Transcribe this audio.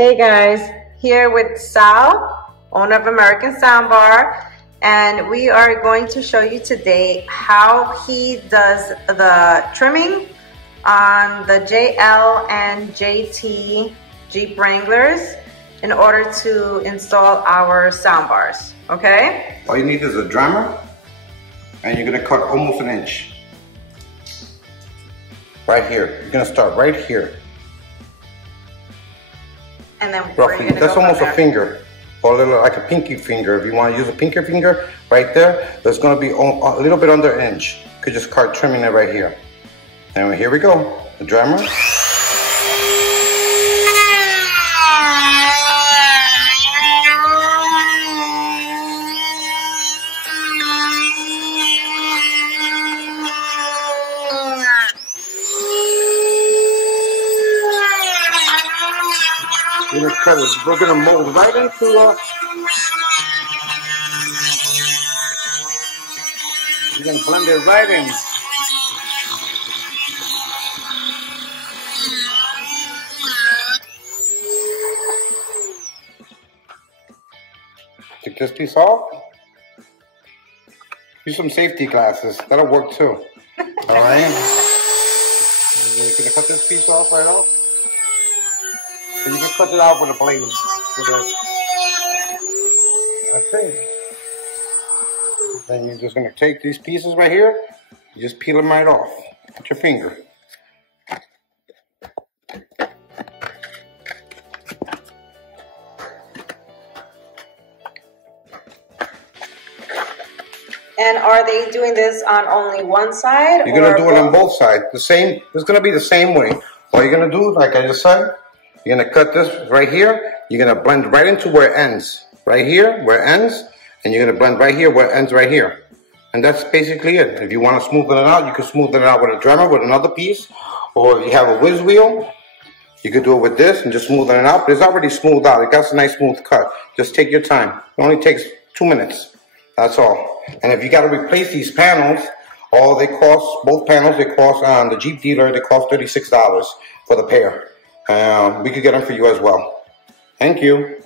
Hey guys, here with Sal, owner of American SoundBar, and we are going to show you today how he does the trimming on the JL and JT Jeep Wranglers in order to install our soundbars, okay? All you need is a drummer, and you're gonna cut almost an inch. Right here, you're gonna start right here. And then roughly, that's almost a finger, or a little like a pinky finger. If you want to use a pinky finger, right there, there's going to be a little bit under an inch. You could just start trimming it right here. And here we go, the drummer. We're gonna mold right into you're gonna blend it right in. Take this piece off. Use some safety glasses. That'll work too. Alright. You're gonna cut this piece off right off. And you can cut it out with a blade. That's it. Then you're just going to take these pieces right here, you just peel them right off with your finger. And are they doing this on only one side? You're going to do it on both sides. The same. It's going to be the same way. All you're going to do, like I just said, you're going to cut this right here. You're going to blend right into where it ends. Right here, where it ends. And you're going to blend right here where it ends right here. And that's basically it. If you want to smoothen it out, you can smoothen it out with a drummer, with another piece. Or if you have a whiz wheel, you could do it with this and just smoothen it out. But it's already smoothed out. It got a nice smooth cut. Just take your time. It only takes 2 minutes. That's all. And if you got to replace these panels, they cost, both panels, they cost, on the Jeep dealer, they cost $36 for the pair. We could get them for you as well. Thank you.